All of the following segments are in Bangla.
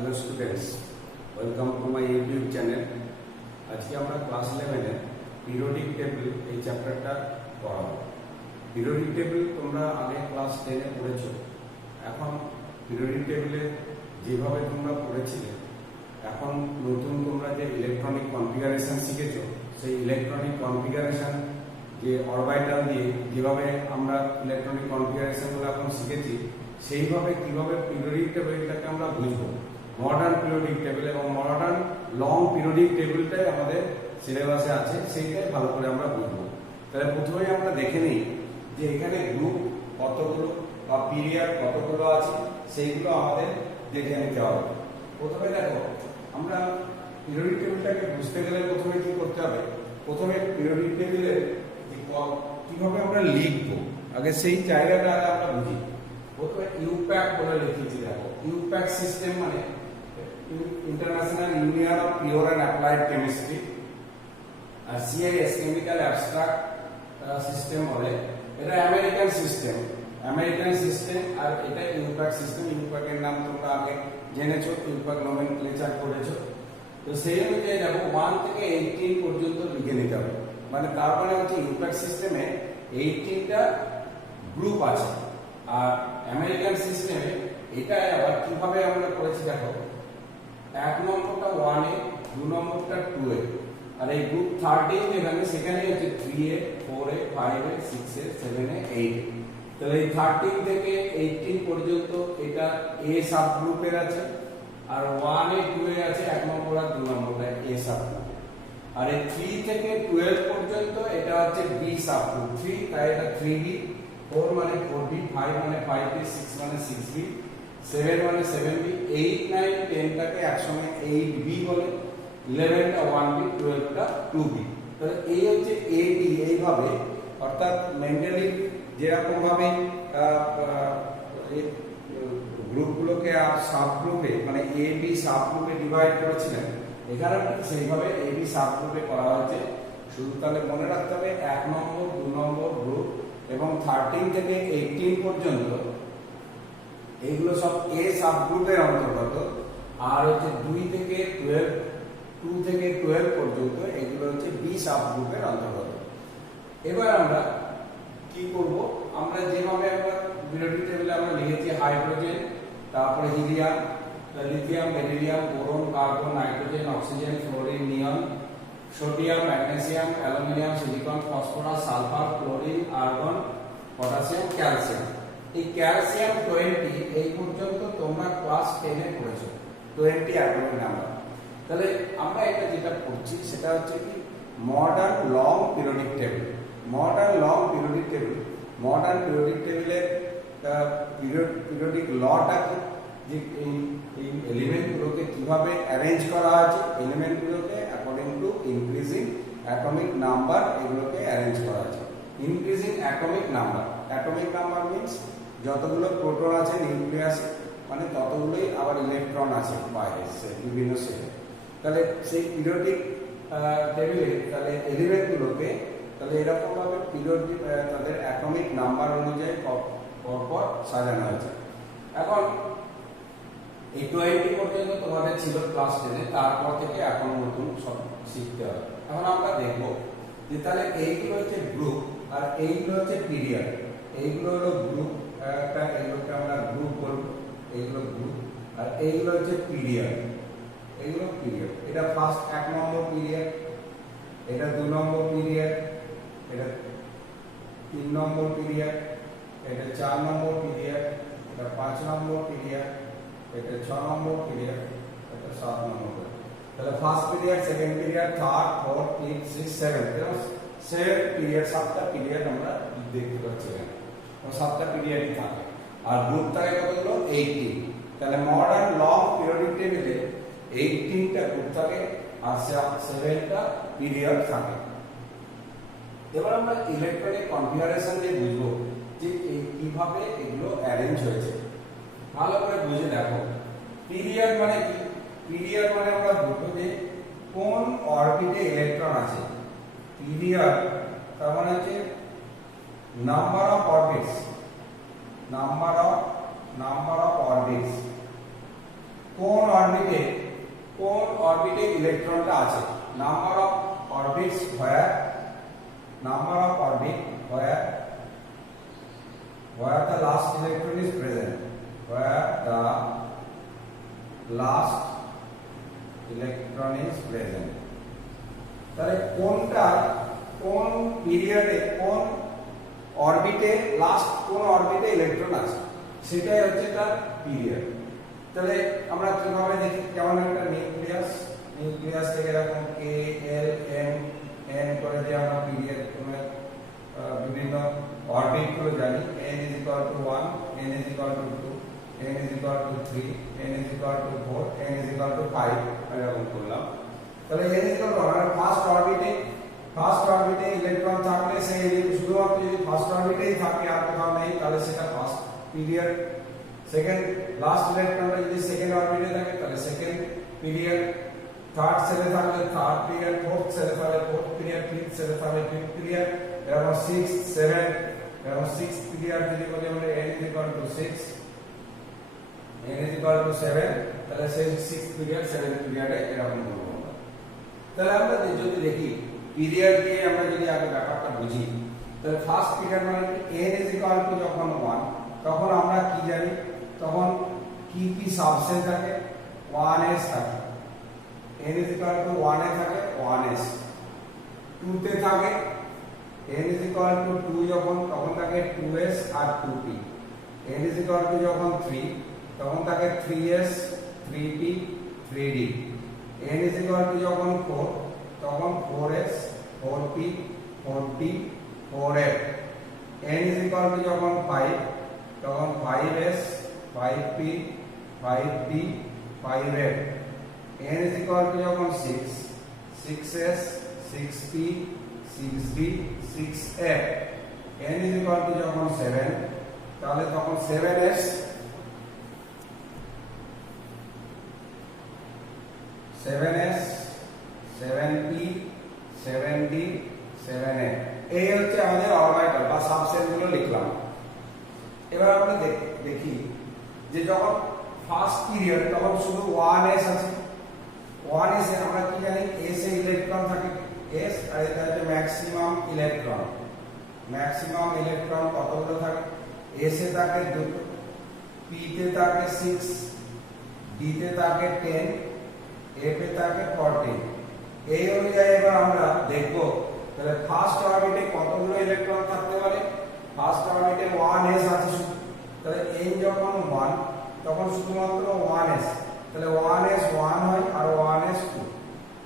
Hello students, welcome to my YouTube channel. আজকে আমরা ক্লাস 11 পিরিয়ডিক টেবিল এই চ্যাপ্টারটা পড়াবো। পিরিয়ডিক টেবিল তোমরা আগে ক্লাস 10 পড়েছো। এখন পিরিয়ডিক টেবিলে যেভাবে তোমরা পড়েছিলে, এখন নতুন তোমরা যে ইলেকট্রনিক কনফিগারেশন শিখেছো, সেই ইলেকট্রনিক কনফিগারেশন যে অরবিটাল দিয়ে যেভাবে আমরা ইলেকট্রনিক কনফিগারেশনগুলো এখন শিখেছি, সেইভাবে কিভাবে পিরিয়ডিক টেবিলটাকে আমরা বুঝবো। মডার্ন পিরিয়ডিক টেবিল এবং মডার্ন লং পিরিয়ডিক টেবিলটাই আমাদের সিলেবাসে আছে, সেইটাই ভালো করে আমরা বুঝবো। তাহলে প্রথমেই আমরা দেখে নিই যে এখানে গ্রুপ কতগুলো বা পিরিয়ড কতগুলো আছে, সেইগুলো আমাদের দেখে নিতে হবে। প্রথমে দেখো, আমরা পিরিয়ডিক টেবিলটাকে বুঝতে গেলে প্রথমে কি করতে হবে, প্রথমে পিরিয়ডিক টেবিলের কিভাবে আমরা লিখবো আগে সেই জায়গাটা আগে আমরা বুঝি। প্রথমে ইউপ্যাক বলে লিখেছি। দেখো, ইউপ্যাক সিস্টেম মানে international union of pure and applied chemistry, আর সিআইএস কেমিক্যাল অ্যাবস্ট্রাক্ট সিস্টেম বলে। এটা আমেরিকান সিস্টেম, আর এটা ইউপ্যাক সিস্টেম। ইউপ্যাকের নাম তোমরা আগে জেনেছো, ইউপ্যাক নোমেনক্লেচার করেছো। তো সেই অনুযায়ী দেখো 1 থেকে 18 পর্যন্ত লিখে নিতে হবে। মানে তার মানে হচ্ছে ইউপ্যাক সিস্টেমে 18টা গ্রুপ আছে, আর আমেরিকান সিস্টেমে এটা আবার কিভাবে আমরা করেছি দেখো, 1 নম্বরটা 1 এ, 2 নম্বরটা 2 এ, আর এই গ্রুপ 13 যেখানে সেখানে হচ্ছে 3 এ, 4 এ, 5 এ, 6 এ, 7 এ, 8 এ। তাহলে এই 13 থেকে 18 পর্যন্ত এটা এ সাব গ্রুপের আছে, আর 1 এ, 2 এ আছে 1 নম্বর আর 2 নম্বরটা এ সাব গ্রুপ, আর এই 3 থেকে 12 পর্যন্ত এটা হচ্ছে বি সাব গ্রুপ 3, তাই এটা 3B, 4 মানে 4B, 5 মানে 5B, 6 মানে 6B, 7 মানে 7B, 8, 9, 10 টাকে একসঙ্গে 8B বলে, 11টা 1B, 12টা 2B। তাহলে এই হচ্ছে AB। এইভাবে অর্থাৎ মেন্টালি যেরকম ভাবে গ্রুপগুলোকে সাব গ্রুপে মানে AB সাব গ্রুপে ডিভাইড করেছিলেন, এখানে সেইভাবে AB সাব গ্রুপে করা হয়েছে। শুধু তাহলে মনে রাখতে হবে 1 নম্বর 2 নম্বর গ্রুপ এবং 13 থেকে 18 পর্যন্ত এইগুলো সব এ সাব গ্রুপের অন্তর্গত, আর হচ্ছে 2 থেকে 12 পর্যন্ত এগুলো হচ্ছে বি সাব গ্রুপের অন্তর্গত। এবার আমরা কি করব, আমরা যেভাবে আমরা পিরিয়ডিক টেবিলে আমরা লিখেছি হাইড্রোজেন, তারপরে helium, lithium, beryllium, boron, carbon, nitrogen, oxygen, fluorine, neon, sodium, magnesium, aluminium, silicon, phosphorus, sulphur, chlorine, argon, potassium, calcium. এই ক্যালসিয়াম 20 এই পর্যন্ত তোমরা ক্লাস 10 এ পড়েছো, 20 অ্যাটমিক নাম্বার। তাহলে আমরা এটা যেটা পড়ছি সেটা হচ্ছে কি modern long periodic table. Modern periodic টেবিলের পিরিয়ডিক লটা কি, যে এই এলিমেন্টগুলোকে কিভাবে অ্যারেঞ্জ করা আছে, এলিমেন্টগুলোকে according to increasing atomic number এগুলোকে অ্যারেঞ্জ করা আছে। ইনক্রিজিং অ্যাটমিক নাম্বার মিন্স যতগুলো প্রোটন আছে নিউক্লিয়াসে, মানে ততগুলোই আবার ইলেকট্রন আছে বাইরে বিভিন্ন সেলে। তাহলে সেই পিরিয়ডিক টেবিলে তাহলে এলিমেন্টগুলোকে তাহলে এরকম ভাবে পিরিয়ডিক তাদের অ্যাটমিক নাম্বার অনুযায়ী পরপর সাজানো হয়েছে। এখন এই 20 পর্যন্ত তোমাদের ছিল ক্লাস 10 এ, তারপর থেকে এখন নতুন সব শিখতে হবে। এখন আমরা দেখব যে তাহলে এইগুলো হচ্ছে গ্রুপ আর এইগুলো হচ্ছে পিরিয়ড। এইগুলো হলো গ্রুপ, একটা এগুলোকে আমরা গ্রুপ বলবো, এইগুলো গ্রুপ, আর এইগুলো হচ্ছে পিরিয়ড। এইগুলো পিরিয়ড, এটা ফার্স্ট 1 নম্বর পিরিয়ড, এটা 2 নম্বর পিরিয়ড, এটা 3 নম্বর পিরিয়ড, এটা 4 নম্বর পিরিয়ড, এটা 5 নম্বর পিরিয়ড, এটা 6 নম্বর পিরিয়ড, এটা 7 নম্বর। তাহলে first period, second period, third, fourth, fifth, six, seven, 7 period, 7টা পিরিয়ড আমরা দেখতে পাচ্ছি এখানে। 7টা পিরিয়ডই থাকে, আর গ্রুপ থাকে কতগুলো, 18। তাহলে মডার্ন লং পিরিয়ডিক টেবিলে 18টা গ্রুপ থাকে আর 7টা পিরিয়ড থাকে। এবার আমরা ইলেকট্রনিক কনফিগারেশন দিয়ে বুঝবো যে কিভাবে এগুলো অ্যারেঞ্জ হয়েছে। ভালো করে বুঝে দেখো, পিরিয়ড মানে কি, পিরিয়ড মানে আমরা বুঝবো যে কোন অরবিটে ইলেকট্রন আছে। পিরিয়ড তার মানে হচ্ছে নাম্বার অফ অরবিটস, কোন অরবিটে ইলেকট্রনটা আছে, number of orbits where the last electron is present, তাহলে কোন পিরিয়ডে কোন অরবিটে ইলেকট্রন আছে সেটাই হচ্ছে তার পিরিয়ড। তাহলে আমরা কিভাবে দেখি, যেমন একটা নিউক্লিয়াস থেকে এরকম কে এল এন করে দিয়ে আমরা পিরিয়ড বিভিন্ন অরবিট গুলো জানি। n = 1, n = 2, n = 3, n = 4, n = 5 এরকম করলাম। তাহলে n = ফার্স্ট অরবিটে ইলেকট্রন থাকলে সেই শুধুমাত্র যদি ফার্স্ট অরবিটেই থাকে আর কোথাও নেই তাহলে সেটা ফার্স্ট পিরিয়ড। সেকেন্ড লাস্ট ইলেকট্রনটা যদি সেকেন্ড অরবিটে থাকে তাহলে সেকেন্ড পিরিয়ড। থার্ড সেলে থাকলে থার্ড পিরিয়ড, ফোর্থ সেলে থাকলে ফোর্থ পিরিয়ড, ফিফথ সেলে থাকলে ফিফথ পিরিয়ড, এরকম 6 7 এরকম 6 পিরিয়ড যদি বলি আমরা n = 6, n = 7 তাহলে সেই 6 পিরিয়ড 7 পিরিয়ডে এরকম করব। তাহলে আমরা যদি দেখি পিরিয়ড দিয়ে আমরা যদি আগে ব্যাপারটা বুঝি, তাহলে ফার্স্ট পিরিয়ড মানে n = যখন 1 তখন আমরা কি জানি, তখন কি সাবসেল থাকে, 1s থাকে। n = 1 এ থাকে 1s, 2 তে থাকে n = 2 যখন তখন থাকে 2s আর 2p, n = যখন 3 তখন থাকে 3s 3p 3d, n = যখন 4 তখন 4s 4p 4d 4f, n = যখন 5 তখন 5s 5p 5d 5f, n = যখন 6 6s 6p 6d 6f, n = যখন 7 তাহলে তখন 7s 7p 7d 7f। এই হচ্ছে আমাদের অরবিটাল বা সাবসেল গুলো লিখলাম। এবার আমরা দেখি যে যখন ফার্স্ট পিরিয়ড তখন শুধু 1s আছে। 1s এ আমরা কি জানি, s এ ইলেকট্রন থাকে s, আর এটা হচ্ছে ম্যাক্সিমাম ইলেকট্রন কতগুলো থাকে, s এ থাকে 2, p তে থাকে 6, d তে থাকে 10, f এ থাকে 14। এই অনুযায়ী এবার আমরা দেখব তাহলে ফার্স্ট অরবিটে কতগুলো ইলেকট্রন থাকতে পারে। ফার্স্ট অরবিটে 1s আছে, তাহলে n যখন 1 তখন শুধুমাত্র 1s, তাহলে 1s 1 হয় আর 1s 2,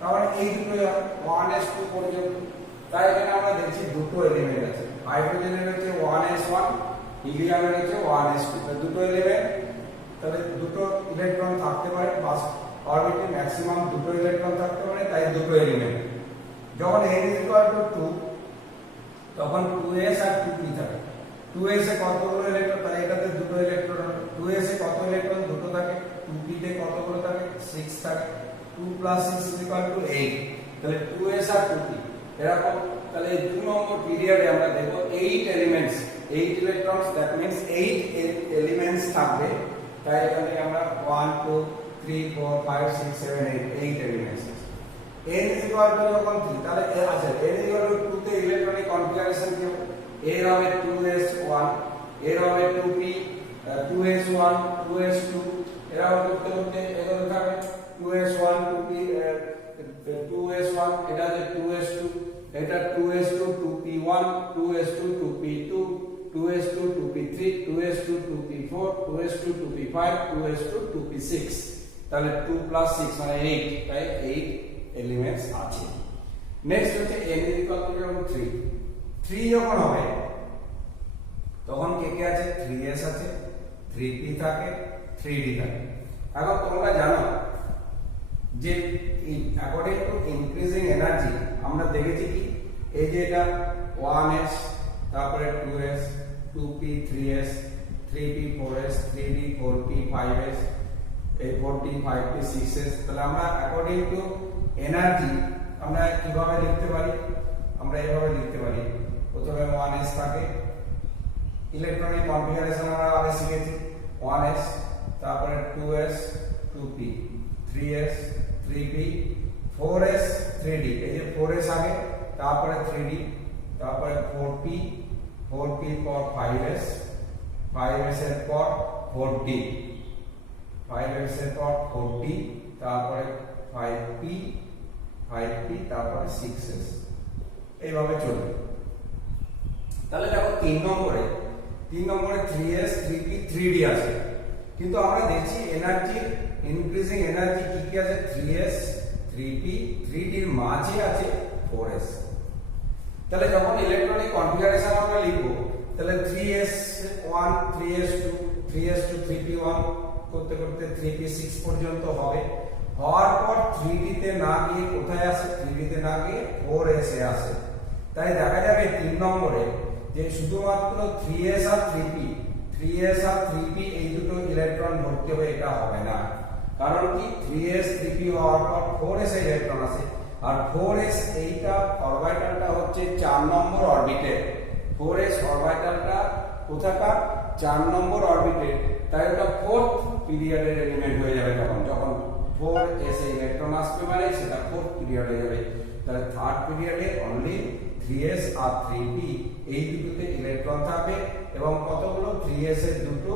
তাহলে এই দুটো 1s 2 পর্যন্ত। তাই এখানে আমরা দেখছি দুটো এলিমেন্ট আছে, হাইড্রোজেনের হচ্ছে 1s1, হিলিয়ামের হচ্ছে 1s2, তাহলে দুটো এলিমেন্ট, তাহলে দুটো ইলেকট্রন থাকতে পারে ফার্স্ট অরবিটে, ম্যাক্সিমাম দুটো ইলেকট্রন থাকতে পারে, তাই দুটো এলিমেন্ট। যখন n = 2 তখন 2s আর 2p থাকে। 2s এ কতগুলো ইলেকট্রন, তাই এটাতে দুটো ইলেকট্রন। 2s এ কত ইলেকট্রন, দুটো থাকে। 2p তে কতগুলো থাকে, 6 থাকে। 2 + 6 = 8, তাহলে 2s আর 2p এরকম। তাহলে এই 2 নম্বর পিরিয়ডে আমরা দেখব 8 elements, 8 electrons, that means 8 elements থাকবে। তাই এখানে আমরা 1 2 3 4 5 6 7 8 এলিমেন্টস। n = যখন 3 তাহলে আচ্ছা n = 2 তে ইলেকট্রনিক কনফিগারেশন কি হবে, এর হবে 2s1, এর হবে 2p 2s1 2s2, এরা করতে করতে এগুলো থাকবে 2s1 2p 2s1, এটা যে 2s2, এটা 2s2 2p1 2s2 2p2 2s2 2p3 2s2 2p4 2s2 2p5 2s2 2p6, তাহলে 2 + 6 মানে 8, তাই 8 এলিমেন্টস আছে। নেক্সট হচ্ছে n = যখন 3 যখন হবে তখন কে কে আছে, 3s আছে, 3p থাকে, 3d থাকে। এখন তোমরা জানো যে অ্যাকর্ডিং টু ইনক্রিজিং এনার্জি আমরা দেখেছি কি, এই যে এটা 1s, তারপরে 2s 2p 3s 3p 4s 3d 4p 5s, এই 4d 5p 6s। তাহলে আমরা অ্যাকর্ডিং টু এনার্জি আমরা কিভাবে লিখতে পারি, আমরা এইভাবে লিখতে পারি। প্রথমে 1s থাকে, ইলেকট্রনিক কনফিগারেশন আমরা আগে শিখেছি 1s, তারপরে 2s 2p, 3s 3p, 4s 3d, এই যে 4s আগে, তারপরে 3d, তারপরে 4p, 4p পর 5s, 5s এর পর 4d, 5s এর পর 4d, তারপরে 5p, 5p, তারপরে 6s, এইভাবে চলবে। তাহলে দেখো 3 নম্বরে 3s, 3p, 3d আছে, কিন্তু আমরা দেখছি এনার্জি ইনক্রিজিং এনার্জি কি কি আছে, 3s, 3p, 3d এর মাঝে আছে 4s। তাহলে যখন ইলেকট্রনিক কনফিগারেশন আমরা লিখব, তাহলে 3s1, 3s2, 3s2, 3p1 করতে করতে 3p6 পর্যন্ত হবে। হওয়ার পর 3d তে না গিয়ে কোথায় আসে, 3d তে না গিয়ে 4s এ আসে। তাই দেখা যাবে 3 নম্বরে যে শুধুমাত্র 3s আর 3p, 3s আর 3p এই দুটো ইলেকট্রন ভর্তি হবে, এটা হবে না। কারণ কি, 3s 3p হওয়ার পর 4s এ ইলেকট্রন আসে, আর 4s এইটা অরবিটালটা হচ্ছে 4 নম্বর অরবিটে। 4s অরবিটালটা কোথাকার, 4 নম্বর অরবিটে, তাই ওটা 4th পিরিয়ডের এলিমেন্ট হয়ে যাবে। যখন 4s এ ইলেকট্রন আসবে মানে সেটা 4th পিরিয়ড হয়ে যাবে। তাহলে 3rd পিরিয়ডে অনলি 3s আর 3p এই দুটোতে ইলেকট্রন থাকবে, এবং কতগুলো, 3s এর দুটো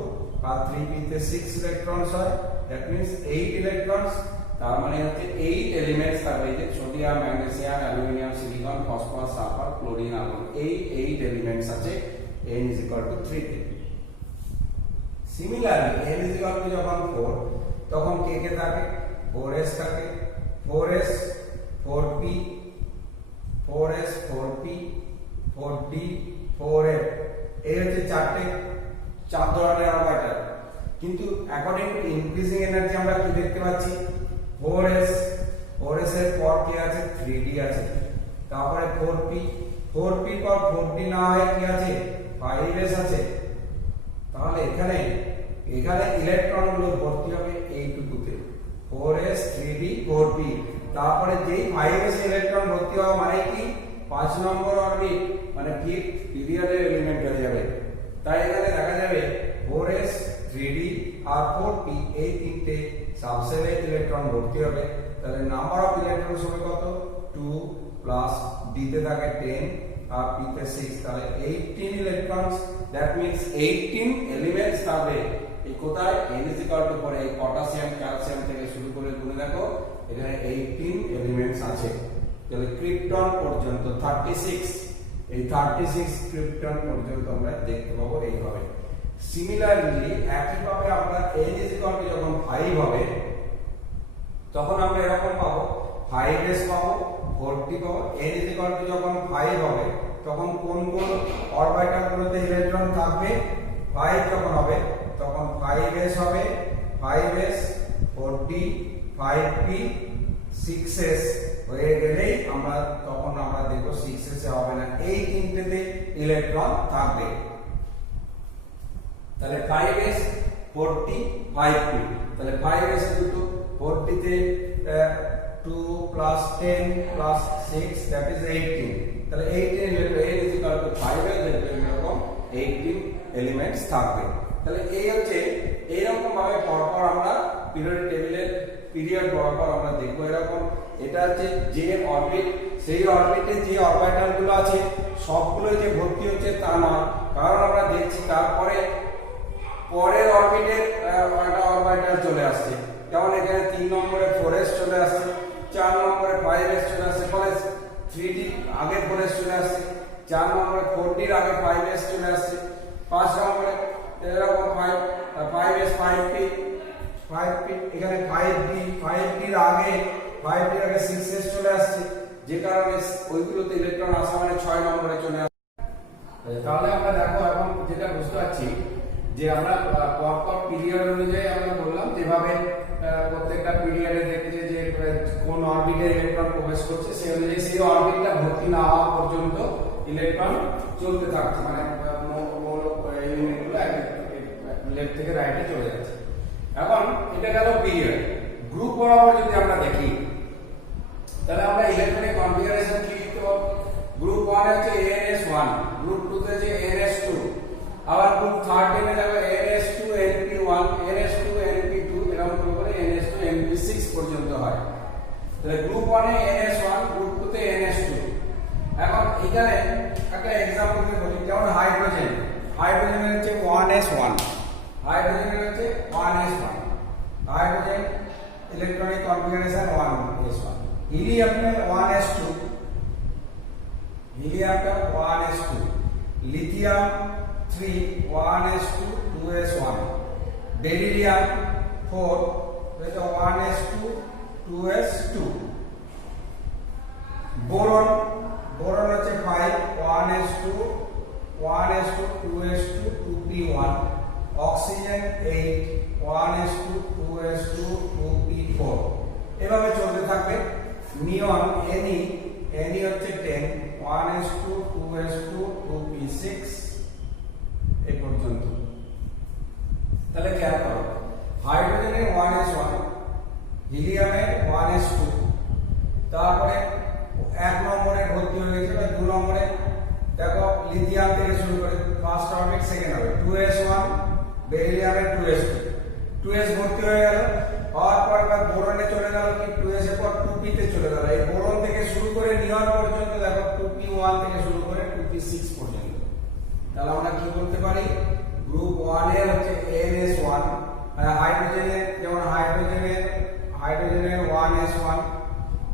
আর 3p তে 6 ইলেকট্রনস হয়, দ্যাট মিন্স 8 ইলেকট্রনস। তার মানে হচ্ছে 8 এলিমেন্টস থাকবে, যে sodium, magnesium, aluminium, silicon, phosphorus, sulphur, chlorine, argon, এই 8 এলিমেন্টস আছে n = 3 তে। সিমিলারলি n = যখন 4, তখন কে কে থাকে, 4s থাকে, 4s, 4p, 4s, 4p, 4d, 4f, এই হচ্ছে চার ধরনের অরবিটাল। কিন্তু অ্যাকর্ডিং টু ইনক্রিজিং এনার্জি আমরা কি দেখতে পাচ্ছি, 4s এর পর কি আছে, 3d আছে, তারপরে 4p পর 4d না হয় কি আছে, 5s আছে। তাহলে এখানে ইলেকট্রন গুলো ভর্তি হবে এইটুকুতে, 4s, 3d, 4p। তারপরে যেই 5s ইলেকট্রন ভর্তি হওয়া মানে কি, 5 নম্বর অরবিট মানে 5th পিরিয়ডের এলিমেন্ট হয়ে যাবে। তাই এখানে দেখা যাবে 4s, 3d আর 4p এই তিনটে সাবসেলে ইলেকট্রন ভর্তি হবে। তাহলে নাম্বার অফ ইলেকট্রনস হবে কত, 2 প্লাস d তে থাকে 10 আর p তে 6, তাহলে 18 ইলেকট্রনস, দ্যাট মিন্স 18 এলিমেন্টস থাকবে। এই কোথায়, n = পরে এই পটাশিয়াম, ক্যালসিয়াম থেকে শুরু করে গুনে দেখো, এখানে 18 এলিমেন্টস আছে। তাহলে ক্রিপ্টন পর্যন্ত 36, এই 36 ক্রিপ্টন পর্যন্ত আমরা দেখতে পাবো এইভাবে। সিমিলারলি একইভাবে আমরা n = যখন 5 হবে, তখন আমরা এরকম পাবো, 5s পাবো, 4d পাবো। n = যখন 5 হবে, তখন কোন কোন অরবিটাল গুলোতে ইলেকট্রন থাকবে, 5 যখন হবে তখন 5s হবে, 5s, 4d, 5p, 6s হয়ে গেলেই তখন আমরা দেখো 6s এ হবে না, এই তিনটেতে ইলেকট্রন থাকবে। তাহলে 5s, 4d, 5p, তাহলে 5s এ দুটো, 4d তে 2 plus 10 plus 6, that is 18। তাহলে 18 ইলেকট্রন, n = 5 এর এরকম 18 এলিমেন্টস থাকবে। তাহলে এই হচ্ছে এইরকম ভাবে পরপর আমরা পিরিয়ড টেবিলের পিরিয়ড পরপর আমরা দেখবো এরকম। এটা হচ্ছে যে অরবিট, সেই অরবিটে যে অরবিটাল গুলো আছে সবগুলোই যে ভর্তি হচ্ছে তা নয়, কারণ আমরা দেখছি তারপরে পরের অরবিটে একটা অরবিটাল চলে আসছে। যেমন এখানে 3 নম্বরে 4s চলে আসছে, 4 নম্বরে 5s চলে আসছে, ফলে 3d আগে 4s চলে আসছে, 4 নম্বরে 4d এর আগে 5s চলে আসছে, 5 নম্বরে এরকম 5s, 5p, এখানে 5d এর আগে 6s চলে আসছে, যে কারণে ওইগুলোতে ইলেকট্রন আসা মানে 6 নম্বরে চলে আসছে। তাহলে আমরা দেখো এখন যেটা বুঝতে পারছি যে আমরা পরপর পিরিয়ড অনুযায়ী আমরা বললাম যেভাবে প্রত্যেকটা পিরিয়ডে দেখেছি যে কোন অরবিটে ইলেকট্রন প্রবেশ করছে, সেই অনুযায়ী সেই অরবিটটা ভর্তি না হওয়া পর্যন্ত ইলেকট্রন চলতে থাকছে, মানে এলিমেন্টগুলো লেফট থেকে রাইটে চলে যাচ্ছে। এখন এটা গেল পিরিয়ড। গ্রুপ বরাবর যদি আমরা দেখি, তাহলে আমরা ইলেকট্রনিক কনফিগারেশন কি লিখতে পারবো, গ্রুপ 1 হচ্ছে ANS1, গ্রুপ 2 তে যে ANS2, আবার গ্রুপ 3 এ যাবে ANS2, NP1, NS2, NP2, এরকম করে NS2, 1 এ NS1, গ্রুপ 2 তে NS2। এখন এখানে একটা एग्जांपल দিয়ে বলি, যেমন হাইড্রোজেনের হচ্ছে 1s1, হাইড্রোজেনের হচ্ছে 1s1, hydrogen electronic configuration 1s1। হিলিয়ামের 1s2, হিলিয়ামটা 1s2, lithium 3 1s2 2s1, beryllium 4 এটা 1s2 2s2, বোরন হচ্ছে 5 1s2 2s2 2p1, oxygen 8 1s2 2s2 2p4। এভাবে চলতে থাকবে। নিয়ন Ne হচ্ছে 10 1s2 2s2 2p6 এই পর্যন্ত। তাহলে খেয়াল করো, হাইড্রোজেনের 1s1, হিলিয়ামের 1s2, তারপরে 1 নম্বরে ভর্তি হয়ে গেছে, 2 নম্বরে দেখো লিথিয়াম থেকে শুরু করে first orbit second orbit 2s1, বেরিলিয়ামের 2s ভর্তি হয়ে গেল। হওয়ার পর বোরনে চলে গেল, কি 2s এর পর 2p তে চলে গেল। এই বোরন থেকে শুরু করে নিয়ন পর্যন্ত দেখো 2p1 থেকে শুরু করে 2p6 পর্যন্ত। তাহলে আমরা কি করতে পারি, গ্রুপ 1 এর হচ্ছে NS1, হাইড্রোজেনের যেমন হাইড্রোজেনের 1s1,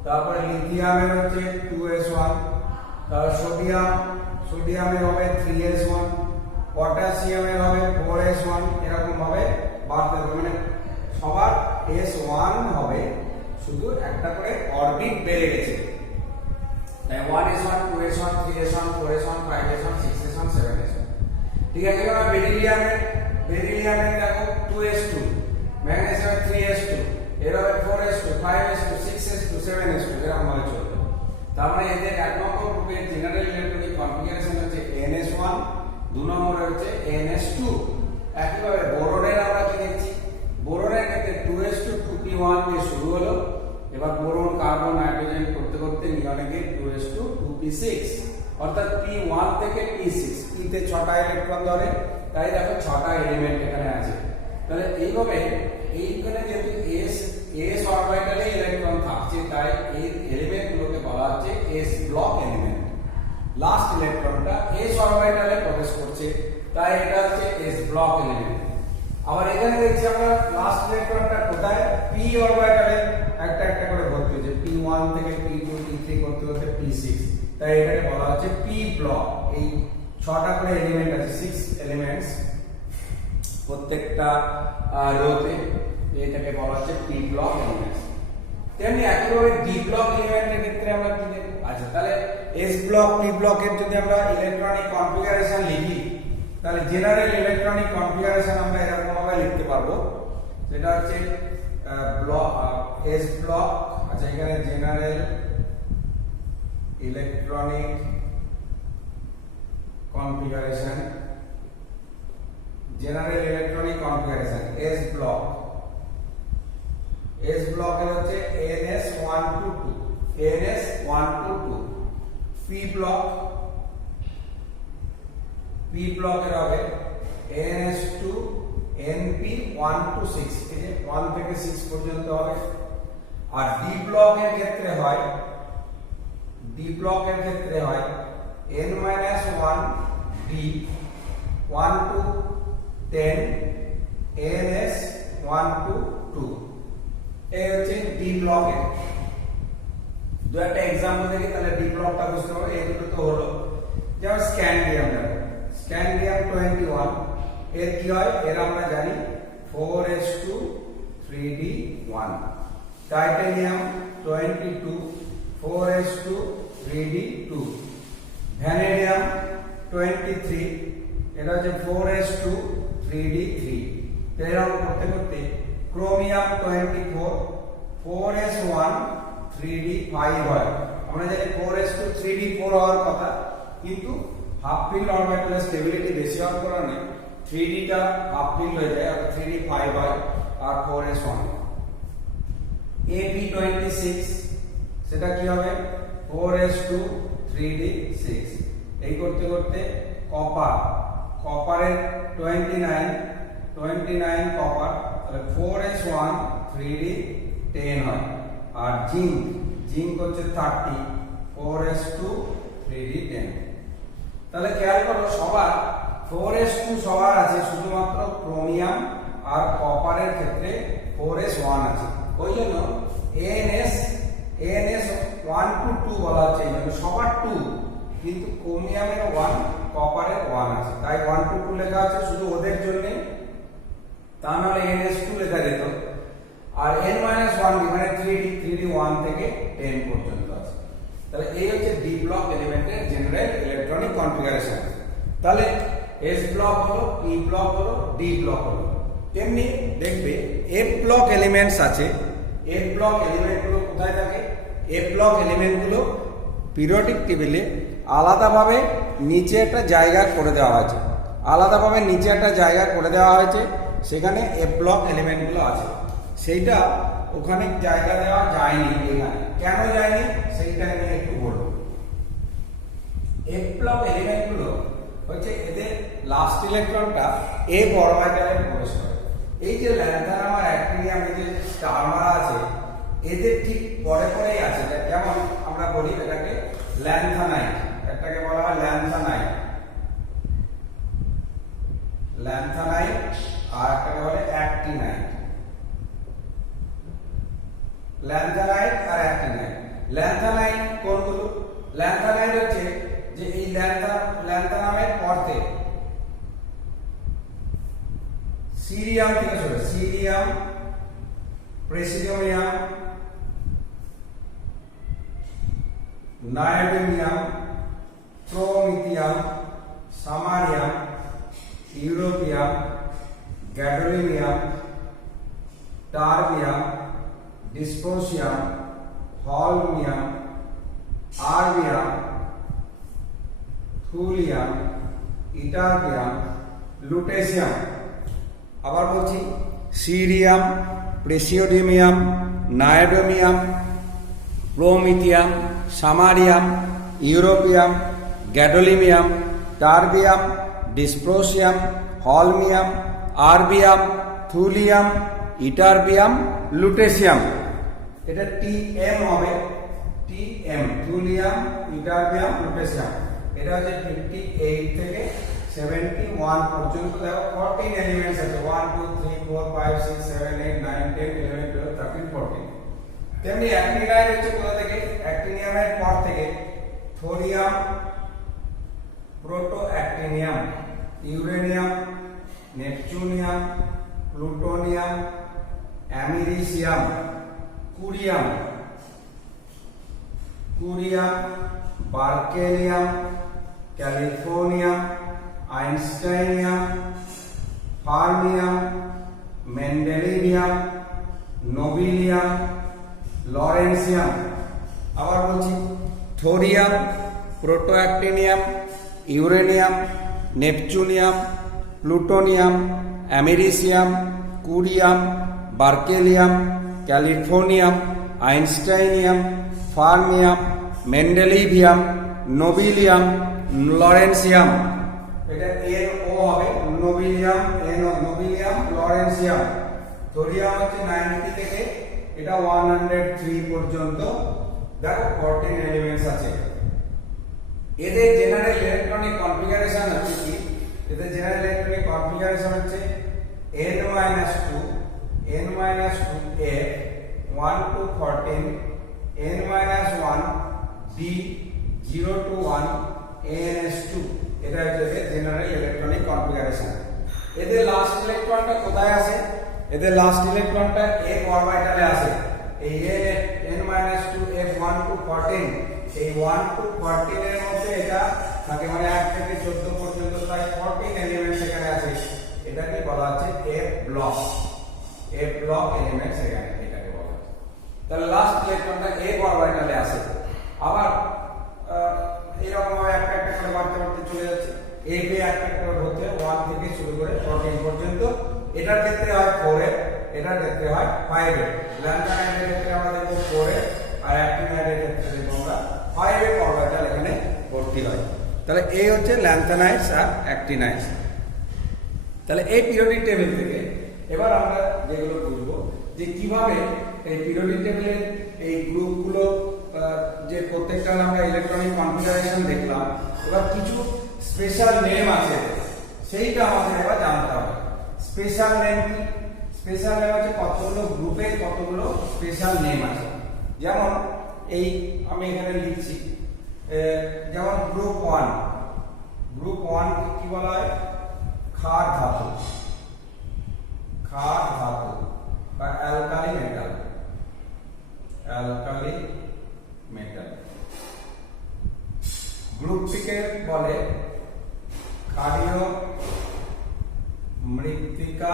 তারপরে লিথিয়ামের হচ্ছে 2s1, তারপর সোডিয়ামের হবে 3s1, পটাশিয়ামের হবে 4s1, এরকম ভাবে বাড়তে থাকবে। মানে সবার s1 হবে, শুধু একটা করে অরবিট বেড়ে গেছে। 1s1 2s1 3s1 4s1 5s1 6s1 7s1। ঠিক আছে, এবার বেরিলিয়ামের দেখো 2s2, ম্যাগনেসিয়ামের 3s2, এরপরে 4s2 5s2 6s2 7s2, এরকম ভাবে চলবে। তার মানে এদের এক নম্বর গ্রুপের জেনারেল ইলেকট্রনিক কনফিগারেশন হচ্ছে NS1, 2 নম্বরে হচ্ছে NS2। একইভাবে বোরনের আমরা কি দেখছি, বোরনের ক্ষেত্রে 2s2 2p1 দিয়ে শুরু হলো, এবার বোরন কার্বন নাইট্রোজেন করতে করতে নিয়নে গিয়ে 2s2 2p6, অর্থাৎ p1 থেকে p6, p তে 6টা ইলেকট্রন ধরে, তাই দেখো 6টা এলিমেন্ট এখানে আছে। তাহলে এইভাবে এইখানে যেহেতু s অরবিটালে ইলেকট্রন থাকছে, তাই এই এলিমেন্টগুলোকে বলা হচ্ছে s ব্লক এলিমেন্ট। লাস্ট ইলেকট্রনটা s অরবিটালে প্রবেশ করছে, তাই এটা হচ্ছে s ব্লক এলিমেন্ট। আবার এখানে দেখছি আমরা লাস্ট ইলেকট্রনটা কোথায়, p অরবিটালে একটা একটা করে ভর্তি হচ্ছে, p1 থেকে p2 p3 করতে করতে p6, তাই এটাকে বলা হচ্ছে p ব্লক। এই 6টা করে এলিমেন্ট আছে, 6 এলিমেন্টস প্রত্যেকটা রোতে, এটাকে বলা হচ্ছে p ব্লক এলিমেন্টস। তেমনি একইভাবে d ব্লক এলিমেন্টের ক্ষেত্রে আমরা কি দেখব, আচ্ছা তাহলে s ব্লক p ব্লকের যদি আমরা ইলেকট্রনিক কনফিগারেশন লিখি, তাহলে জেনারেল ইলেকট্রনিক কনফিগারেশন আমরা এরকম ভাবে লিখতে পারবো, যেটা হচ্ছে ব্লক s ব্লক। আচ্ছা, এখানে general electronic configuration s block, s ব্লকের হচ্ছে NS1 to 2, p ব্লকের হবে NS2 NP1 to 6, এই যে 1 থেকে 6 পর্যন্ত হবে। আর d ব্লকের ক্ষেত্রে হয় n-1 d 1 to 10 NS1 to 2, এই হচ্ছে d ব্লকের। দু একটা एग्जांपल দেখি, তাহলে d ব্লকটা বুঝতে পারবে। এই দুটো তো হলো, যেমন স্ক্যান্ডিয়াম 21, এর কি হয়, এর আমরা জানি 4s2 3d1, titanium 22 4s2 3d2, vanadium 23, এটা হচ্ছে 4s2 3d3। এরকম করতে করতে ক্রোমিয়াম 24 4s1 3d5 হয়। আমরা জানি 4s2 3d4 হওয়ার কথা, কিন্তু হাফ ফিল্ড অরবিটালের স্টেবিলিটি বেশি হওয়ার কারণে 3d টা হাফ ফিল্ড হয়ে যায়, আর 3d5 হয়, আর 4s1। AP26 সেটা কি হবে, 4s2 3d6। এই করতে করতে কপারের 29 কপার, তাহলে 4s1 3d10 হয়। আর জিঙ্ক জিঙ্ক হচ্ছে 30, 4s2 3d10। তাহলে খেয়াল করো সবার 4s2 সবার আছে, শুধুমাত্র ক্রোমিয়াম আর কপারের ক্ষেত্রে 4s1 আছে। ওই জন্য ANS 1 to 2 বলা হচ্ছে, এই জন্য সবার 2, কিন্তু ক্রোমিয়ামের 1, কপারের 1 আছে, তাই 1 to 2 লেখা আছে শুধু ওদের জন্য। তা নাহলে NS2 লেখা যেত। আর n-1 মানে 3d 1 থেকে 10 পর্যন্ত আছে। তাহলে এই হচ্ছে ডি ব্লক এলিমেন্টের জেনারেল ইলেকট্রনিক কনফিগারেশন। তাহলে এস ব্লক হলো, পি ব্লক হলো, ডি ব্লক হলো। তেমনি দেখবে এফ ব্লক এলিমেন্টস আছে। এফ ব্লক এলিমেন্টগুলো কোথায় থাকে? এফ ব্লক এলিমেন্টগুলো পিরিয়ডিক টেবিলে আলাদাভাবে নিচে একটা জায়গা করে দেওয়া হয়েছে, আলাদাভাবে নিচে একটা জায়গা করে দেওয়া হয়েছে, সেখানে এফ ব্লক এলিমেন্টগুলো আছে। সেইটা ওখানে জায়গা দেওয়া যায়নি এখানে, কেন যায়নি সেইটা নিয়ে একটু বলবো। এফ ব্লক এলিমেন্টগুলো হচ্ছে এদের লাস্ট ইলেকট্রনটা এফ অরবিটালে প্রবেশ করে। এই যে ল্যান্থানাম আর অ্যাক্টিনিয়াম, এই যে স্টার মারা আছে, এদের ঠিক পরে পরেই আছে। যেমন আমরা বলি এটাকে ল্যান্থানাইট, একটাকে বলা হয় ল্যান্থানাইট, ল্যান্থানাইট, আর একটাকে বলে অ্যাক্টিনাইট। ল্যান্থানাইট আর অ্যাক্টিনাইট। ল্যান্থানাইট কোনগুলো? ল্যান্থানাইট হচ্ছে যে এই ল্যান্থানামের পরতে সিরিয়াম থেকে শুরু, cerium, praseodymium, neodymium, promethium, samarium, europium, gadolinium, terbium, dysprosium, holmium, erbium, thulium, ytterbium, lutetium. আবার বলছি cerium, praseodymium, neodymium, promethium, samarium, europium, gadolinium, terbium, dysprosium, holmium, erbium, thulium, ytterbium, lutetium. এটা টিএম হবে, টিএম, থুলিয়াম, ইটারবিয়াম, লুটেসিয়াম। এটা হচ্ছে 58 থেকে 71 পর্যন্ত। দেখো 14 এলিমেন্টস আছে, 1 2 3 4 5 6 7 8 9 10 11 12 13 14। তেমনি অ্যাক্টিনাইট হচ্ছে কোথা থেকে? অ্যাক্টিনিয়ামের পর থেকে thorium, protactinium, uranium, neptunium, plutonium, americium, curium, berkelium, californium, einsteinium, fermium, mendelevium, nobelium, lawrencium. আবার বলছি thorium, protactinium, uranium, neptunium, plutonium, americium, curium, berkelium, californium, einsteinium, fermium, mendelevium, nobelium, lawrencium. এটা NO হবে, নোবিলিয়াম, নোবিলিয়াম, লরেন্সিয়াম। থোরিয়াম হচ্ছে 90 থেকে এটা 103 পর্যন্ত। দেখো 14 এলিমেন্টস আছে। এদের জেনারেল ইলেকট্রনিক কনফিগারেশন হচ্ছে কি? এদের জেনারেল ইলেকট্রনিক কনফিগারেশন হচ্ছে n-2 F 1 to 14, n-1 D 0 to 1 ANS2। এটা হচ্ছে জেনারেল ইলেকট্রনিক কনফিগারেশন। এদের লাস্ট ইলেকট্রনটা কোথায় আছে? এদের লাস্ট ইলেকট্রনটা f অরবিটালে আছে। এই n-2 F 1 to 14, এই 1 to 14 এর মধ্যে এটা থাকে, মানে 1 থেকে 14 পর্যন্ত, তাই 14 এলিমেন্ট এখানে আছে। এটাকে বলা হচ্ছে f block, f block element এখানে এটাকে বলা হচ্ছে। তাহলে লাস্ট ইলেকট্রনটা f অরবিটালে আছে। আবার এরকম ভাবে একটা একটা করে বাড়তে বাড়তে চলে যাচ্ছে। f এ একটা একটা করে হচ্ছে 1 থেকে শুরু করে 14 পর্যন্ত। এটার ক্ষেত্রে হয় 4 এর, এটার ক্ষেত্রে হয় 5 এর। ল্যান্থানাইটের ক্ষেত্রে আমরা দেখব 4 এর, আর অ্যাক্টিনাইটের ক্ষেত্রে দেখব আমরা 5 এর অরবিটাল এখানে ভর্তি হয়। তাহলে এই হচ্ছে ল্যান্থানাইটস আর অ্যাক্টিনাইটস। তাহলে এই পিরিয়ডিক টেবিল থেকে এবার আমরা যেগুলো বুঝবো যে কিভাবে এই পিরিয়ডিক টেবিলের এই গ্রুপগুলো যে প্রত্যেকটার আমরা ইলেকট্রনিক কনফিগারেশন দেখলাম, এবার কিছু স্পেশাল নেম আছে, সেইটা আমাদের এবার জানতে হবে। স্পেশাল নেম কি? স্পেশাল নেম হচ্ছে কতগুলো গ্রুপে কতগুলো স্পেশাল নেম আছে। যেমন এই আমি এখানে লিখছি, যেমন গ্রুপ 1, গ্রুপ 1 কি বলা হয়? ক্ষার ধাতু, ক্ষার ধাতু বা অ্যালকালি মেটাল, অ্যালকালি মেটাল। গ্রুপটিকে বলে ক্ষারীয় মৃত্তিকা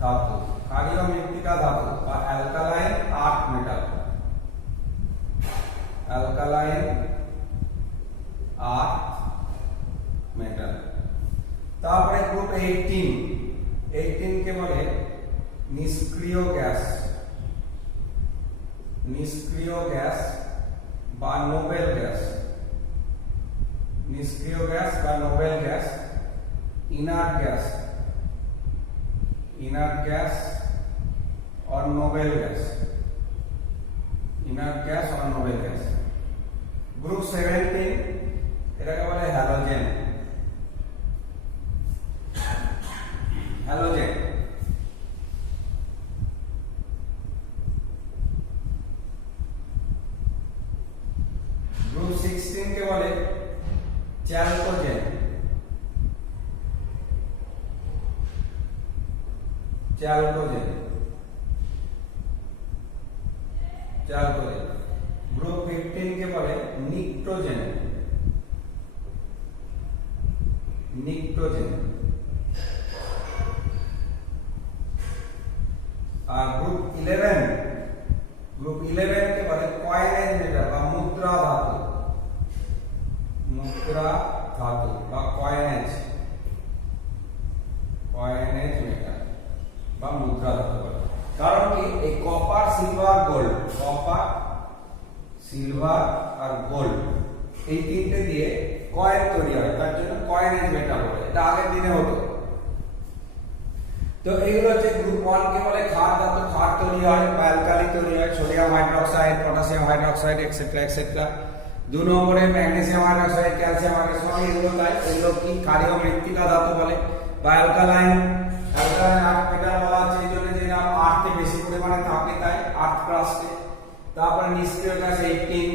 ধাতু, ক্ষারীয় মৃত্তিকা ধাতু বা alkaline earth metal, alkaline earth metal. তারপরে গ্রুপ 18, 18 কে বলে নিষ্ক্রিয় গ্যাস, নিষ্ক্রিয় গ্যাস বা নোবেল গ্যাস, নিষ্ক্রিয় গ্যাস বা Nobel gas. Inert gas, inert gas और নোবেল গ্যাস, ইনার্ট গ্যাস और নোবেল গ্যাস। গ্রুপ 17 এটাকে বলে হ্যালোজেন, হ্যালোজেন। গ্রুপ 16 কে বলে চ্যালকোজেন, চ্যালকোজেন, চ্যালকোজেন। গ্রুপ 15 কে বলে নিক্টোজেন, নিক্টোজেন। আর গ্রুপ 11, গ্রুপ 11 কে বলে কয়েনেজ মেটাল বা মুদ্রা ধাতু, মুদ্রা ধাতু বা কয়েনেজ, কয়েনেজ মেটাল বা মুদ্রা ধাতু বলে। কারণ কি? এই copper, silver, gold, copper, silver আর গোল্ড এই তিনটে দিয়ে কয়েন তৈরি হয়, তার জন্য কয়েনেজ মেটাল বলে। এটা আগের দিনে হতো। তো এইগুলো হচ্ছে গ্রুপ 1 কে বলে ক্ষার ধাতু, ক্ষার তৈরি হয় বা অ্যালকালি তৈরি হয়, sodium hydroxide, potassium hydroxide etcetera etcetera. 2 নম্বরে ম্যাগনেসিয়াম হাইড্রোক্সাইড, ক্যালসিয়াম হাইড্রোক্সাইড, এগুলো তাই এগুলো কি ক্ষারীয় মৃত্তিকা ধাতু বলে বা অ্যালকালাইন, অ্যালকালাইন আর্থ মেটাল বলা আছে এই জন্য যে নাম আর্থে বেশি পরিমাণে থাকে তাই আর্থ ক্রাস্টে। তারপরে নিষ্ক্রিয় গ্যাস 18,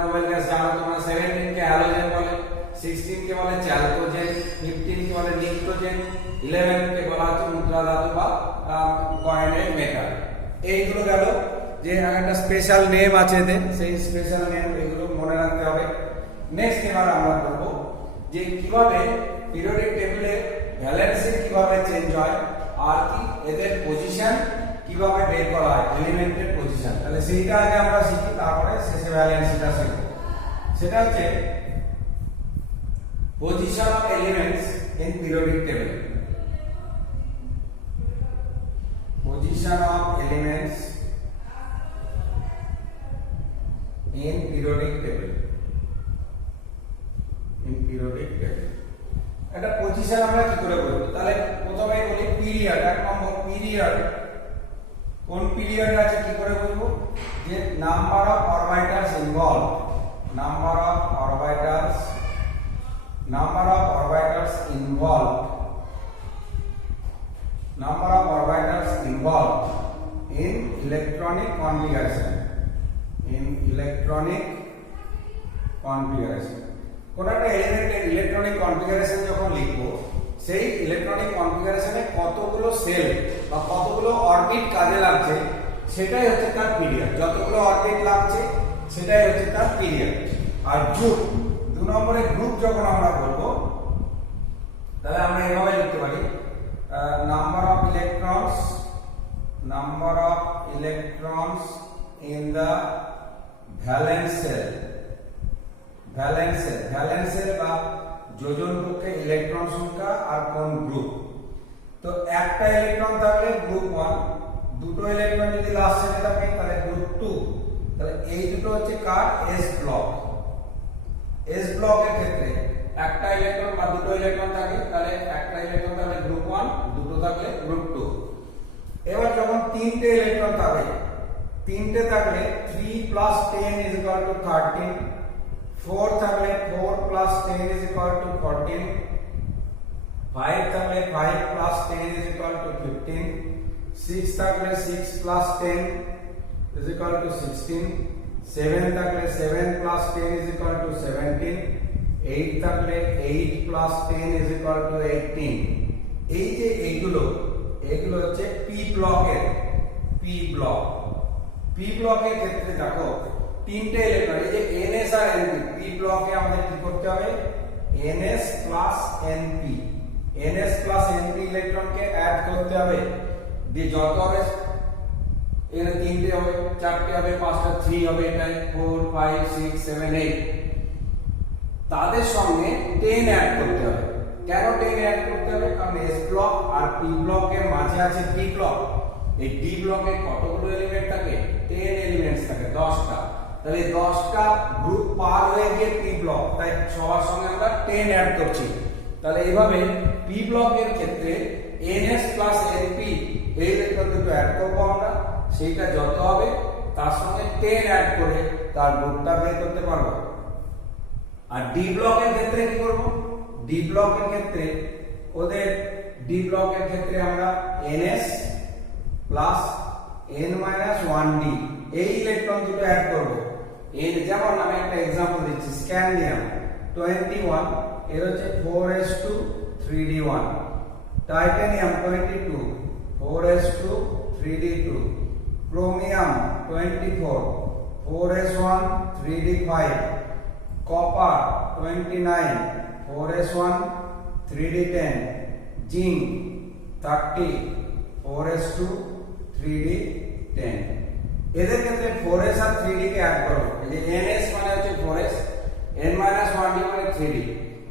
নোবেল গ্যাস জানো তোমরা। 17 কে হ্যালোজেন বলে, 16 কে বলে চ্যালকোজেন, 15 কে বলে নিক্টোজেন, 11 কে বলা হচ্ছে মুদ্রা ধাতু বা কয়েনেজ মেটাল। এইগুলো গেল যে একটা স্পেশাল নেম আছে এদের, সেই স্পেশাল নেম এগুলো মনে রাখতে হবে। নেক্সট এবার আমরা করব যে কিভাবে পিরিয়ডিক টেবিলে ভ্যালেন্সি কিভাবে চেঞ্জ হয় আর কি এদের পজিশন কিভাবে বের করা হয়, এলিমেন্টের পজিশন। তাহলে সেইটা আগে আমরা শিখি, তারপরে শেষে ভ্যালেন্সিটা শিখব। সেটা হচ্ছে position of elements in periodic table, position of elements in periodic table, in periodic table। এটা পজিশন আমরা কি করে বলবো? তাহলে প্রথমেই বলি পিরিয়ড। 1 নম্বর পিরিয়ড, কোন পিরিয়ড আছে কি করে বলবো? যে number of orbitals involve, number of orbitals, number of orbitals involve, number of orbitals involved in electronic configuration, in electronic configuration। কোন একটা এলিমেন্টের ইলেকট্রনিক কনফিগারেশন যখন লিখব, সেই ইলেকট্রনিক কনফিগারেশনে কতগুলো সেল বা কতগুলো অরবিট কাজে লাগছে সেটাই হচ্ছে তার পিরিয়ড। যতগুলো অরবিট লাগছে সেটাই হচ্ছে তার পিরিয়ড। আর গ্রুপ, 2 নম্বরে গ্রুপ যখন আমরা বলবো তাহলে আমরা এভাবে লিখতে পারি number of electrons, number of electrons in the valence cell, valence cell, valence cell বা যোজন কক্ষে ইলেকট্রন সংখ্যা আর কোন গ্রুপ। তো একটা ইলেকট্রন থাকলে গ্রুপ 1, দুটো ইলেকট্রন যদি লাস্ট সেলে থাকে তাহলে গ্রুপ 2। তাহলে এই দুটো হচ্ছে কার? S block. এস ব্লকের ক্ষেত্রে একটা ইলেকট্রন বা দুটো ইলেকট্রন থাকে তাহলে একটা ইলেকট্রন থাকলে গ্রুপ 1, দুটো থাকলে গ্রুপ 2। এবার যখন তিনটে ইলেকট্রন থাকে তিনটে থাকলে 3 plus 10 is equal to 13, 4 থাকলে 4 plus 10 is equal to 14, 5 থাকলে 5 plus 10 is equal to 15, 6 থাকলে 6 plus 10 is equal to 16, 7 থাকলে 7 plus 10 is equal to 17, 8 থাকলে 8 plus 10 is equal to 18. এই যে এইগুলো হচ্ছে পি ব্লকের ক্ষেত্রে দেখো তিনটে ইলেকট্রন, এই যে এনএস আর এনপি, পি ব্লকে আমাদের কি করতে হবে, এনএস প্লাস এনপি ইলেকট্রনকে অ্যাড করতে হবে, দিয়ে যত হবে এর তিনটে হবে, চারটে হবে, পাঁচটা 3 হবে, এটা 4 5 6 7 8, তাদের সঙ্গে 10 অ্যাড করতে হবে। কেন 10 অ্যাড করতে হবে? কারণ এস ব্লক আর পি ব্লকের মাঝে আছে ডি ব্লক। এই ডি ব্লকে কতগুলো এলিমেন্ট থাকে? 10 এলিমেন্টস থাকে, 10টা। তাহলে 10টা গ্রুপ পার হয়ে গিয়ে পি ব্লক, তাই সবার সঙ্গে আমরা 10 অ্যাড করছি। তাহলে এইভাবে পি ব্লকের ক্ষেত্রে এনএস প্লাস এনপি এই ইলেকট্রন দুটো অ্যাড করব আমরা, সেইটা যত হবে তার সঙ্গে 10 অ্যাড করে তার গ্রুপটা বের করতে পারবো। আর ডি ব্লকের ক্ষেত্রে কি করব? ডি ব্লকের ক্ষেত্রে আমরা NS প্লাস N-1D এই ইলেকট্রন দুটো অ্যাড করব। যেমন আমি একটা एग्जांपल দিচ্ছি, স্ক্যান্ডিয়াম 21 এর হচ্ছে 4s2 3d1, titanium 22 4s2 3d2, chromium 24 4s1 3d5, copper 29 4s1 3d10, zinc 30 4s2 3d10। এদের ক্ষেত্রে 4s আর 3d কে অ্যাড করব। এই যে ns মানে হচ্ছে 4s, n-1d মানে 3d,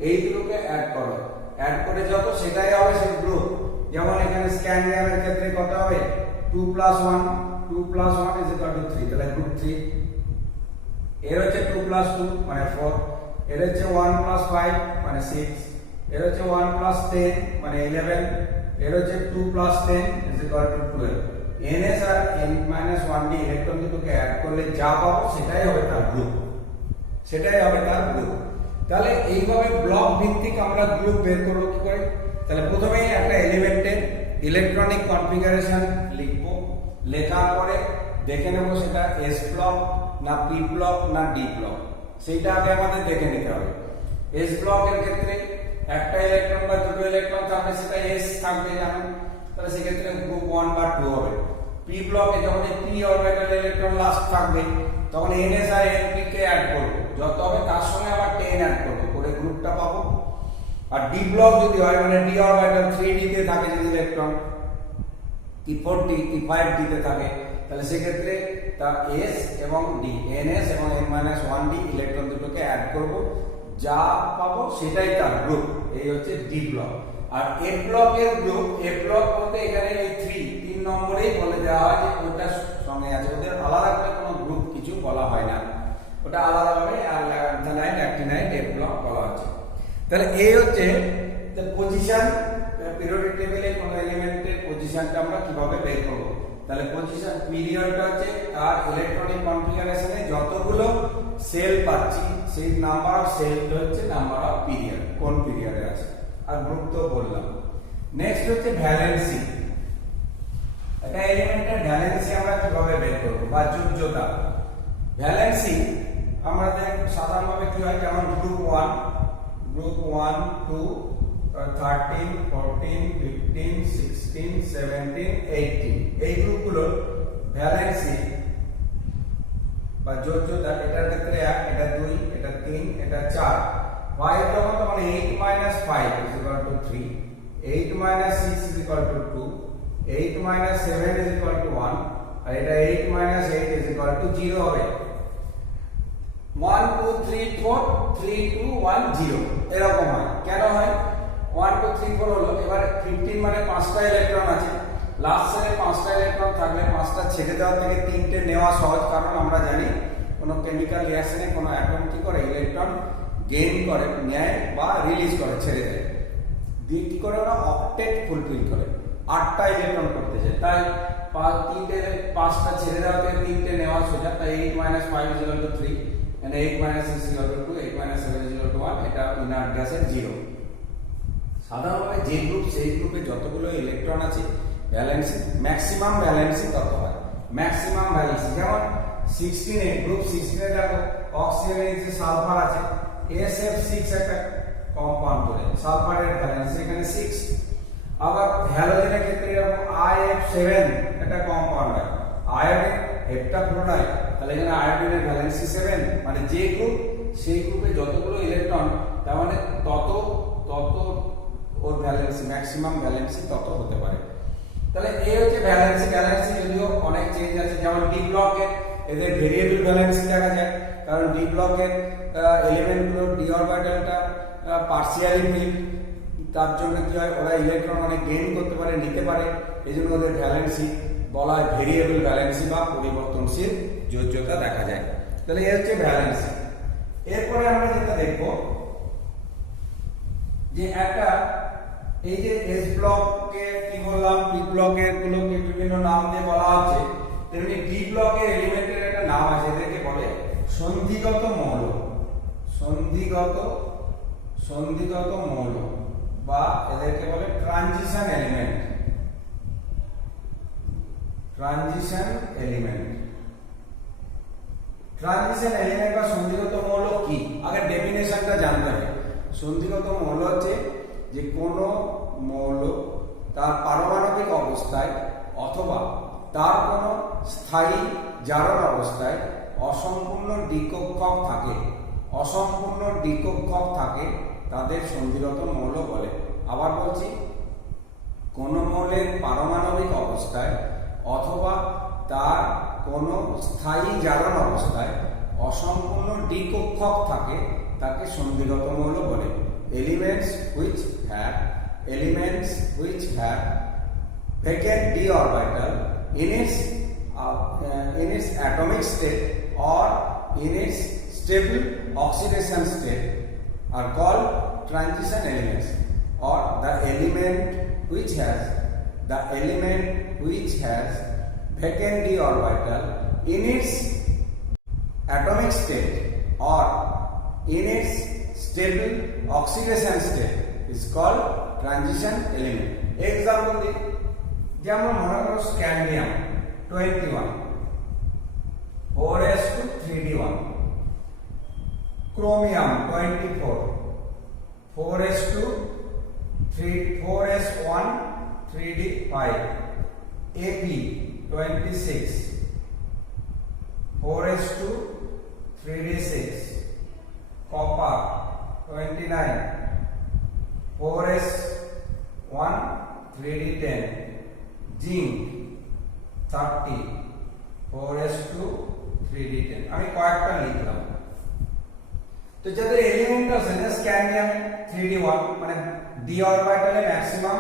এই দুটোকে অ্যাড করো। অ্যাড করে যত সেটাই হবে সেই গ্রুপ। যেমন এখানে স্ক্যান্ডিয়ামের ক্ষেত্রে কত হবে? 2 plus 1 is equal to 3, তাহলে গ্রুপ 3। এর হচ্ছে 2 plus 2 মানে 4, এর হচ্ছে 1 plus 5 মানে 6, এর হচ্ছে 1 plus 10 মানে 11, এর হচ্ছে 2 plus 10 is equal to 12। NS আর N-1D ইলেকট্রন দুটোকে অ্যাড করলে যা পাবো সেটাই হবে তার গ্রুপ, তাহলে এইভাবে ব্লক ভিত্তিক আমরা গ্রুপ বের করব কি করে? তাহলে প্রথমেই একটা এলিমেন্টের ইলেকট্রনিক কনফিগারেশন লিখবো, লেখার পরে দেখে নেব সেটা এস ব্লক না পি ব্লক না ডি ব্লক, সেইটা আগে আমাদের দেখে নিতে হবে। এস ব্লকের ক্ষেত্রে একটা ইলেকট্রন বা দুটো ইলেকট্রন থাকলে সেটা এস থাকবে জানেন, তাহলে সেক্ষেত্রে গ্রুপ 1 বা 2 হবে। পি ব্লকে যখন এই পি অরবিটাল ইলেকট্রন লাস্ট থাকবে তখন এনএস আর এনপি কে অ্যাড করব, যত হবে তার সঙ্গে আবার 10 অ্যাড করব করে গ্রুপটা পাবো। আর ডি ব্লক যদি হয় মানে ডি অরবিটাল 3d তে থাকে যদি ইলেকট্রন, P4d P5d তে থাকে, তাহলে সেক্ষেত্রে তা এস এবং ডি, এনএস এবং n-1d ইলেকট্রন দুটোকে অ্যাড করব, যা পাবো সেটাই তার গ্রুপ। এই হচ্ছে ডি ব্লক। আর এফ ব্লকের গ্রুপ, এফ ব্লক বলতে এখানে এই 3 নম্বরেই বলে দেওয়া হয় যে ওটার সঙ্গে আছে, ওদের আলাদা করে কোনো গ্রুপ কিছু বলা হয় না, ওটা আলাদাভাবে অ্যালকালাইন অ্যাক্টিনাইন এফ ব্লক বলা হচ্ছে। তাহলে এই হচ্ছে পজিশন, পিরিয়ডিক টেবিলে কোন এলিমেন্টের পজিশনটা আমরা কিভাবে বের করব। তাহলে পজিশন পিরিয়ডটা হচ্ছে তার ইলেকট্রনিক কনফিগারেশনে যতগুলো সেল পাচ্ছি সেই নাম্বার অফ সেলটা হচ্ছে নাম্বার অফ পিরিয়ড, কোন পিরিয়ডে আছে। আর গ্রুপ তো বললাম। নেক্সট হচ্ছে ভ্যালেন্সি। একটা এলিমেন্টের ভ্যালেন্সি আমরা কিভাবে বের করব বা যোজ্যতা। ভ্যালেন্সি আমাদের সাধারণভাবে কি হয়, যেমন গ্রুপ 1 2 13 14 15 16 17 18 এই গ্রুপগুলোর ভ্যালেন্সি বা যোজ্যতা, এটার ক্ষেত্রে 1, এটা 2, এটা 3, এটা 4। 5 যখন তখন 8 minus 5 is equal to 3, 8 minus 6 is equal to 2, 8 minus 7 is equal to 1, আর এটা 8 minus 8 is equal to 0 হবে। 1 2 3 4 3 2 1 0 এরকম হয়। কেন হয়? 1 2 3 4 হলো, এবার 15 মানে 5টা ইলেকট্রন আছে, লাস্ট সেলে 5টা ইলেকট্রন থাকলে 5টা ছেড়ে দেওয়া থেকে 3টে নেওয়া সহজ, কারণ আমরা জানি কোনো কেমিক্যাল রিঅ্যাকশনে কোনো অ্যাটম কি করে ইলেকট্রন গেইন করে, নেয় বা রিলিজ করে, ছেড়ে দেয়, দিয়ে কি করে ওরা অক্টেট ফুলফিল করে, 8টা ইলেকট্রন করতে চায়, তাই তিনটে 5টা ছেড়ে দেওয়া থেকে তিনটে নেওয়া সোজা, তাই 8 - 5 = 3 and 8 - 6 = 2, 8 - 7 = 1, এটা ইনার্ট গ্যাসের 0। সাধারণভাবে যে গ্রুপ সেই গ্রুপে যতগুলো ইলেকট্রন আছে ভ্যালেন্সি ম্যাক্সিমাম ভ্যালেন্সি তত হয়। ম্যাক্সিমাম ভ্যালেন্সি যেমন 16 গ্রুপ 16 এ দেখো অক্সিজেনের নিচে সালফার আছে, SF6 একটা কম্পাউন্ড করে সালফারের ভ্যালেন্সি এখানে 6। আবার হ্যালোজেনের ক্ষেত্রে এরকম IF7 একটা কম্পাউন্ড হয়, আয়োডিন হেপ্টাফ্লোরাইড, তাহলে এখানে আয়োডিনের ভ্যালেন্সি 7। মানে যে গ্রুপ সেই গ্রুপে যতগুলো ইলেকট্রন তার মানে তত ওর ভ্যালেন্সি ম্যাক্সিমাম ভ্যালেন্সি তত হতে পারে। তাহলে এই হচ্ছে ভ্যালেন্সি। ভ্যালেন্সি যদিও অনেক চেঞ্জ আছে, যেমন ডি ব্লকের এদের ভেরিয়েবল ভ্যালেন্সি দেখা যায়, কারণ ডি ব্লকের এলিমেন্টগুলো ডি অরবিটালটা পার্সিয়ালি ফিল্ড, তার জন্য কি হয় ওরা ইলেকট্রন অনেক গেইন করতে পারে, নিতে পারে, এই জন্য ওদের ভ্যালেন্সি বলা হয় ভেরিয়েবল ভ্যালেন্সি বা পরিবর্তনশীল যোজ্যতা দেখা যায়। তাহলে এই হচ্ছে ভ্যালেন্সি। এরপরে আমরা যেটা দেখব যে একটা এই যে এস ব্লককে কি বললাম, পি ব্লকের গুলোকে বিভিন্ন নাম দিয়ে বলা হচ্ছে, তেমনি ডি ব্লকের এলিমেন্টের একটা নাম আছে, এদেরকে বলে সন্ধিগত মৌল। সন্ধিগত মৌল বা এদেরকে বলে ট্রানজিশন এলিমেন্ট। ট্রানজিশন এলিমেন্ট বা সন্ধিগত মৌল কি, আগে ডেফিনেশনটা জানতে হবে। সন্ধিগত মৌল হচ্ছে যে কোনো মৌল তার পারমাণবিক অবস্থায় অথবা তার কোনো স্থায়ী জারণ অবস্থায় অসম্পূর্ণ দ্বিকক্ষক থাকে, তাদের সন্ধিগত মৌল বলে। আবার বলছি, কোন মৌলের পারমাণবিক অবস্থায় অথবা তার কোনো স্থায়ী জারণ অবস্থায় অসম্পূর্ণ দ্বিকক্ষক থাকে, তাকে সন্ধিগত মৌল বলে। Elements which have vacant d orbital in its atomic state or in its stable oxidation state are called transition elements, or the element which has vacant d orbital in its atomic state or in its stable oxidation state is called transition element. Example di যেমন মনে করো scandium 21 4s2 3d1, chromium 24 4s2 4s1 3d5, Ap 26 4s2 3d6, copper 29 4s1 3d10, zinc 30 4s2 3d10। আমি কয়েকটা লিখলাম। তো যাদের এলিমেন্ট আছে না স্ক্যান্ডিয়াম 3d1 মানে ডি অরবিটালে ম্যাক্সিমাম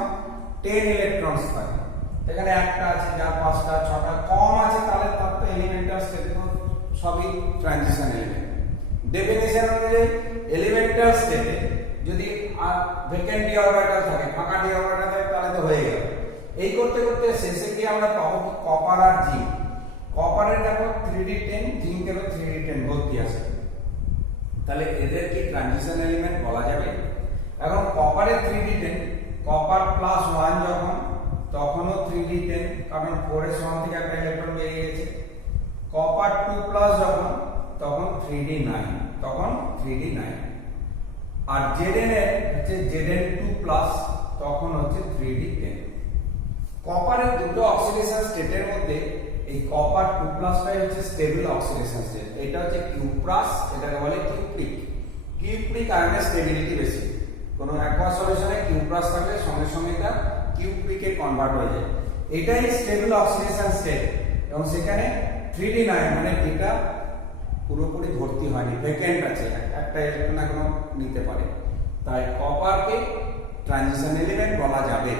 10 ইলেকট্রনস থাকে, এখানে একটা আছে যার 5টা 6টা কম আছে, তাহলে তার তো এলিমেন্টাল স্টেট সবই ট্রানজিশন এলিমেন্ট। ডেফিনিশন অনুযায়ী এলিমেন্টাল স্টেটে যদি ভ্যাকেন্ট ডি অরবিটাল থাকে, ফাঁকা ডি অরবিটাল থাকে, তাহলে তো হয়ে গেল। এই করতে করতে শেষে গিয়ে আমরা পাবো কপার আর জিঙ্ক। কপারের দেখো 3d10, জিঙ্কেরও 3d10 ভর্তি আছে, তাহলে এদের কি ট্রানজিশন এলিমেন্ট বলা যাবে? এখন কপারের 3d10, কপার +1 যখন তখনও 3d10, কারণ 4s1 থেকে একটা ইলেকট্রন বেরিয়ে গেছে। কপার 2+ যখন তখন 3d9, আর Zn এর হচ্ছে Zn2+ তখন হচ্ছে 3d10। কপারের দুটো অক্সিডেশন স্টেটের মধ্যে এই কপার 2+ টাই হচ্ছে স্টেবল অক্সিডেশন স্টেট, এটা হচ্ছে কিউপ্রাস, এটাকে বলে কিউপ্রিক আয়নের স্টেবিলিটি বেশি। কোনো অ্যাকোয়াস সলিউশনে কিউপ্রাস থাকলে সঙ্গে সঙ্গে এটা কিউপ্রিকে কনভার্ট হয়ে যায়, এটাই স্টেবল অক্সিডেশন স্টেট। এবং সেখানে 3d9 মানে এটা পুরোপুরি ভর্তি হয়নি, ভ্যাকেন্ট আছে, একটা ইলেকট্রন এখনো নিতে পারে, তাই কপারকে ট্রানজিশন এলিমেন্ট বলা যাবে।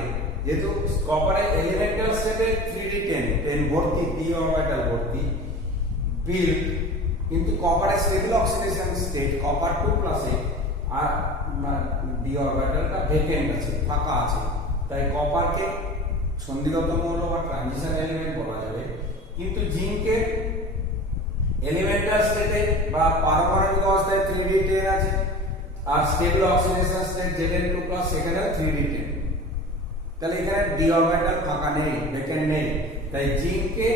যেহেতু কপারের এলিমেন্টাল স্টেটে 3d10 ভর্তি, ডি অরবিটাল ভর্তি বিল্ড, কিন্তু কপারের স্টেবল অক্সিডেশন স্টেট কপার 2+ এ আর ডি অরবিটালটা ভ্যাকেন্ট আছে, ফাঁকা আছে, তাই কপারকে সন্ধিগত মৌল বা ট্রানজিশন এলিমেন্ট বলা যাবে, কিন্তু জিঙ্কের এলিমেন্টাল স্টেটে বা পারমাণবিক অবস্থায় 3d10 আছে, আর স্টেবল অক্সিডেশন স্টেট Zn2+ সেখানেও 3d10। তাহলে এখানে ডি অরবিটাল ফাঁকা নেই, ভ্যাকেন্ট নেই, তাই জিঙ্ককে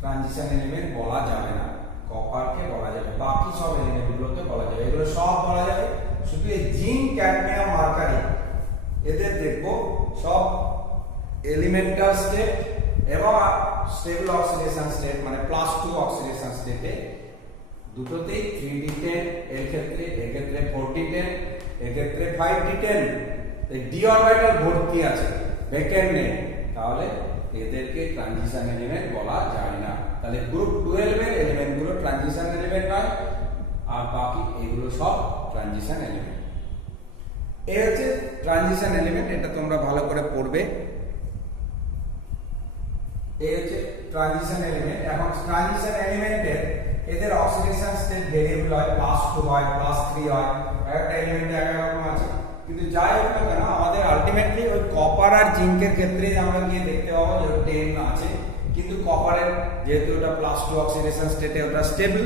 ট্রানজিশন এলিমেন্ট বলা যাবে না, কপারকে বলা যাবে, বাকি সব এলিমেন্টগুলোকে বলা যাবে। এগুলো সব বলা যাবে, শুধু এই জিঙ্ক, ক্যাডমিয়াম, মার্কারি এদের দেখবো সব এলিমেন্টাল স্টেট এবং স্টেবল অক্সিডেশন স্টেট মানে +2 অক্সিডেশন স্টেটে দুটোতেই 3d10, এর ক্ষেত্রে 4d10, এর ক্ষেত্রে 5d10। এই ডি অরবিটাল ভর্তি আছে, ভ্যাকেন্ট নেই, তাহলে এদেরকে ট্রানজিশন এলিমেন্ট বলা যায় না। তাহলে গ্রুপ 12 এর এলিমেন্টগুলো ট্রানজিশন এলিমেন্ট নয়, আর বাকি এগুলো সব ট্রানজিশন এলিমেন্ট। এই হচ্ছে ট্রানজিশন এলিমেন্ট, এটা তোমরা ভালো করে পড়বে। এই হচ্ছে ট্রানজিশন এলিমেন্ট। এখন ট্রানজিশন এলিমেন্টের এদের অক্সিডেশন স্টেট ভেরিয়েবল হয়, +2 হয়, +3 হয়, একটা এলিমেন্টে এক রকম আছে। কিন্তু যাই হোক না কেন, আমাদের আলটিমেটলি ওই কপার আর জিঙ্কের ক্ষেত্রে আমরা গিয়ে দেখতে পাবো যে 10 আছে, কিন্তু কপারের যেহেতু ওটা +2 অক্সিডেশন স্টেটে ওটা স্টেবল,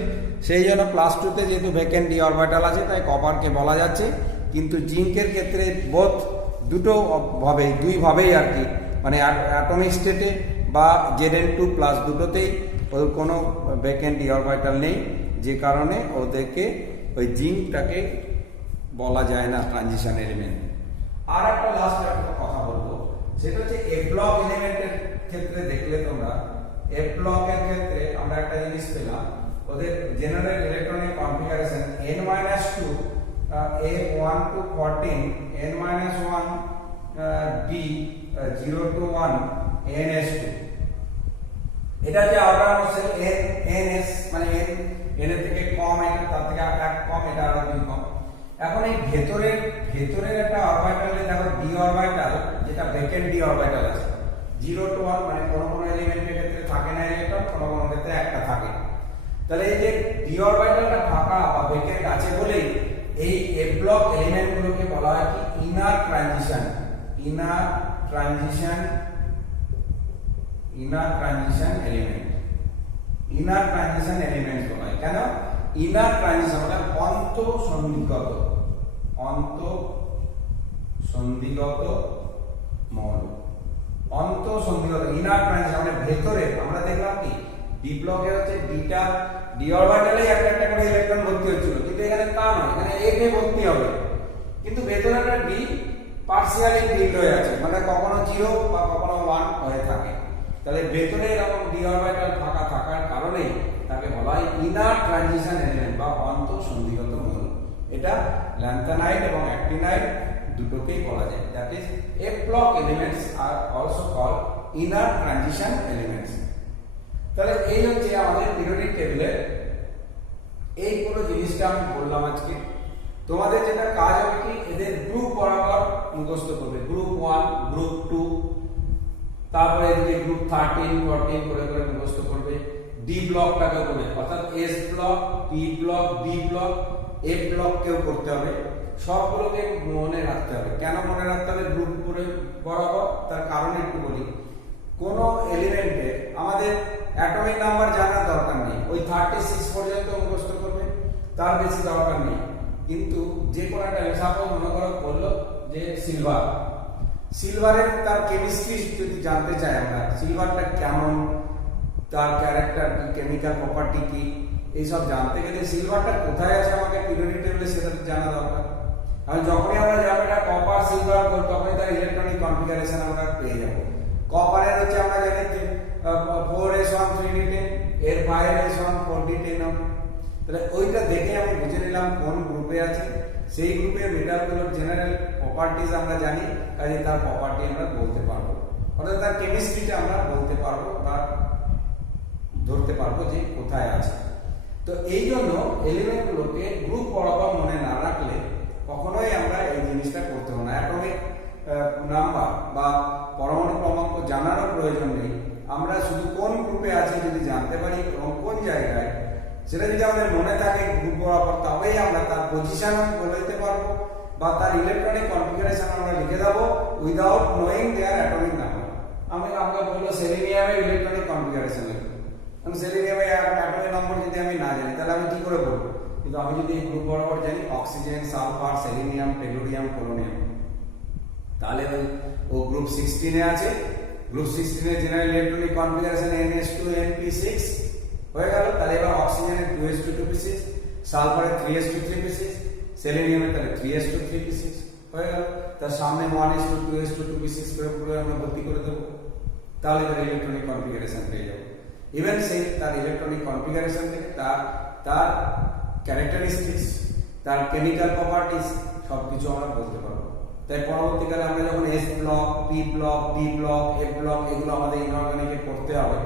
সেই জন্য +2 তে যেহেতু ভ্যাকেন্ট ডি অরবিটাল আছে তাই কপারকে বলা যাচ্ছে। কিন্তু জিঙ্কের ক্ষেত্রে বোথ দুটো ভাবে, দুই ভাবেই আর কি, মানে অ্যাটমিক স্টেটে বা Zn2+ দুটোতেই ওর কোনো ভ্যাকেন্ট ডি অরবিটাল নেই, যে কারণে ওদেরকে ওই জিঙ্কটাকে বলা যায় না ট্রানজিশন এলিমেন্ট। আর একটা লাস্ট একটা কথা বলবো, সেটা হচ্ছে এফ ব্লক এলিমেন্টের ক্ষেত্রে দেখলে তোমরা এফ ব্লকের ক্ষেত্রে আমরা একটা জিনিস পেলাম, ওদের general electronic configuration n-2 A1 to 14 n-1 D 0 to 1 ns2। এটা যে অর্গানো সেল ns মানে n এর থেকে কম, এটা তার থেকে এক কম, এটা আরো দুই কম। এখন এই ভেতরের একটা অরবিটালে দেখো ডি অরবিটাল, যেটা ভ্যাকেন্ট ডি অরবিটাল আছে 0 to 1, মানে কোন এলিমেন্টের ক্ষেত্রে থাকে না ইলেকট্রন, কোন ক্ষেত্রে একটা থাকে। তাহলে এই যে ডি অরবিটালটা ফাঁকা বা ভ্যাকেন্ট আছে বলেই এই এফ ব্লক এলিমেন্টগুলোকে বলা হয় কি inner transition element. Inner transition element বলা হয় কেন? ইনার ট্রানজিশন মানে অন্তঃসন্ধিগত মৌল, অন্তঃসন্ধিগত ইনার ট্রানজিশন মানে ভেতরে। আমরা দেখলাম কি ডি ব্লকের হচ্ছে ডি অরবিটালে একটা করে ইলেকট্রন ভর্তি হচ্ছিল, কিন্তু এখানে তা নয়, এখানে এফ এ ভর্তি হবে, কিন্তু ভেতরে একটা ডি পার্সিয়ালি ফিল্ড হয়ে আছে, মানে কখনো 0 বা কখনো 1 হয়ে থাকে। তাহলে ভেতরে এরকম ডি অরবিটাল ফাঁকা থাকার কারণে তাকে বলা হয় ইনার ট্রানজিশন এলিমেন্ট বা অন্তঃসন্ধিগত মৌল। এটা ল্যান্থানাইড এবং অ্যাক্টিনাইড দুটোকেই বলা যায়। That is F block elements আর also called inner transition elements. তাহলে এই হচ্ছে আমাদের পিরিয়ডিক টেবিলের এই পুরো জিনিসটা আমি বললাম আজকে। তোমাদের যেটা কাজ হবে কি এদের গ্রুপ বরাবর মুখস্থ করবে, গ্রুপ 1, গ্রুপ 2, তারপরে এদিকে গ্রুপ 13, 14 করে করে মুখস্থ করবে। ডি ব্লকটাকে করবে, অর্থাৎ S block, P block, B block, F block কেও করতে হবে। সবগুলোকে মনে রাখতে হবে। কেন মনে রাখতে হবে গ্রুপ করে বরাবর? তার কারণ একটু বলি। কোন এলিমেন্টে আমাদের অ্যাটমিক নাম্বার জানার দরকার নেই, ওই 36 পর্যন্ত মুখস্থ করবে, তার বেশি দরকার নেই। কিন্তু যে কোনো একটা সাপোজ মনে করো বললো যে সিলভারের তার কেমিস্ট্রি যদি জানতে চাই আমরা, সিলভারটা কেমন, তার ক্যারেক্টার কি, কেমিক্যাল প্রপার্টি কি, এইসব জানতে গেলে সিলভারটা কোথায় আছে আমাকে পিরিয়ডিক টেবিলে সেটা জানা দরকার। আর যখনই আমরা যাবো এটা কপার সিলভার গোল্ড, তখনই তার ইলেকট্রনিক কনফিগারেশন আমরা পেয়ে যাবো। কপারের হচ্ছে আমরা জানি 4s1 3d10, এর 5s1 4d10 হবে। তাহলে ওইটা দেখে আমি বুঝে নিলাম কোন গ্রুপে আছে, সেই গ্রুপের মেটালগুলোর জেনারেল প্রপার্টিজ আমরা জানি, কাজে তার প্রপার্টি আমরা বলতে পারবো, অর্থাৎ তার কেমিস্ট্রিটা আমরা বলতে পারবো বা ধরতে পারবো যে কোথায় আছে। তো এই জন্য এলিমেন্টগুলোকে গ্রুপ বরাবর মনে না রাখলে কখনোই আমরা এই জিনিসটা করতে হবে না। অ্যাটমিক নাম্বার বা পরমাণু ক্রমাঙ্ক জানারও প্রয়োজন নেই, আমরা শুধু কোন গ্রুপে আছে যদি জানতে পারি এবং কোন জায়গায়, সেটা যদি আমাদের মনে থাকে গ্রুপ বরাবর, তবেই আমরা তার পজিশন বলে দিতে পারবো বা তার ইলেকট্রনিক কনফিগারেশন আমরা লিখে দেবো উইদাউট নোয়িং দেয়ার অ্যাটমিক নাম্বার। আমাকে বললো সেলেনিয়ামের ইলেকট্রনিক কনফিগারেশন লিখো। আমি সেলেনিয়ামের অ্যাটমের নম্বর যদি আমি না জানি তাহলে আমি কি করে বলবো? কিন্তু আমি যদি এই গ্রুপ বরাবর জানি oxygen, sulphur, selenium, tellurium, polonium, তাহলে ও গ্রুপ 16 এ আছে। গ্রুপ 16 এর general electronic configuration NH2 NP6 হয়ে গেল। তাহলে এবার অক্সিজেনের 2s2 2p6, সালফারের 3s2 3p6, সেলেনিয়ামের তাহলে 3s2 3p6 হয়ে গেল। তার সামনে 1s2 2s2 2p6 করে পুরো আমরা ভর্তি করে দেবো। তাহলে তার ইলেকট্রনিক কনফিগারেশন পেয়ে যাবো। ইভেন সেই তার ইলেকট্রনিক কনফিগারেশন থেকে তার ক্যারেক্টারিস্টিক্স, তার কেমিক্যাল প্রপার্টিজ সবকিছু আমরা বলতে পারবো। তাই পরবর্তীকালে আমরা যখন S block, P block, D block, F block এগুলো আমাদের ইনঅর্গানিকে পড়তে হবে,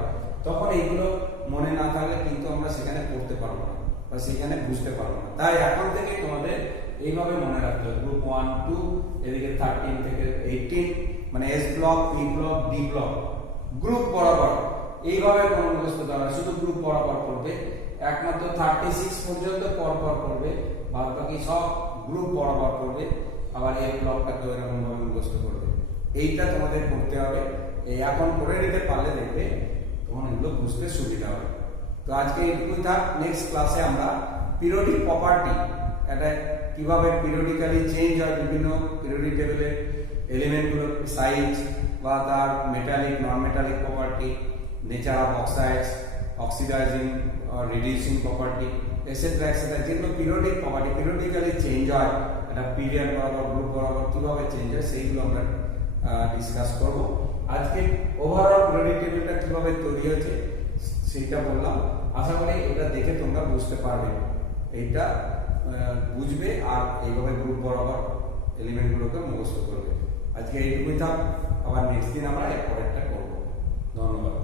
তখন এগুলো মনে না থাকলে কিন্তু আমরা সেখানে পড়তে পারবো না বা সেখানে বুঝতে পারবো না। তাই এখন থেকে তোমাদের এইভাবে মনে রাখতে হবে গ্রুপ 1 2 এদিকে 13 থেকে 18 মানে S block, P block, D block group বরাবর এইভাবে কোনো মুখস্থ দেওয়া, শুধু গ্রুপ বরাবর পড়বে। একমাত্র 36 পর্যন্ত পরপর পড়বে, বাদ বাকি সব গ্রুপ বরাবর পড়বে। আবার এই ব্লকটাকে এরকম ভাবে মুখস্থ করবে। এইটা তোমাদের করতে হবে। এই এখন করে নিতে পারলে দেখবে তখন এগুলো বুঝতে সুবিধা হবে। তো আজকে এইটুকুই থাক। নেক্সট ক্লাসে আমরা পিরিয়ডিক প্রপার্টি, এটা কিভাবে পিরিয়ডিক্যালি চেঞ্জ হয়, বিভিন্ন পিরিয়ডিক টেবিলের এলিমেন্টগুলোর সাইজ বা তার metallic non metallic property, nature of oxides, oxidising reducing property etcetera etcetera, যেগুলো পিরিয়ডিক প্রপার্টি পিরিয়ডিক্যালি চেঞ্জ হয়, এটা পিরিয়ড বরাবর গ্রুপ বরাবর কিভাবে চেঞ্জ হয় সেইগুলো আমরা ডিসকাস করব। আজকে ওভারঅল পিরিয়ডিক টেবিলটা কিভাবে তৈরি হয়েছে সেইটা বললাম। আশা করি এটা দেখে তোমরা বুঝতে পারবে, এইটা বুঝবে আর এইভাবে গ্রুপ বরাবর এলিমেন্টগুলোকে মুখস্থ করবে। আজকে এইটুকুই থাক। আবার নেক্সট দিন আমরা এর পরেরটা করব। ধন্যবাদ।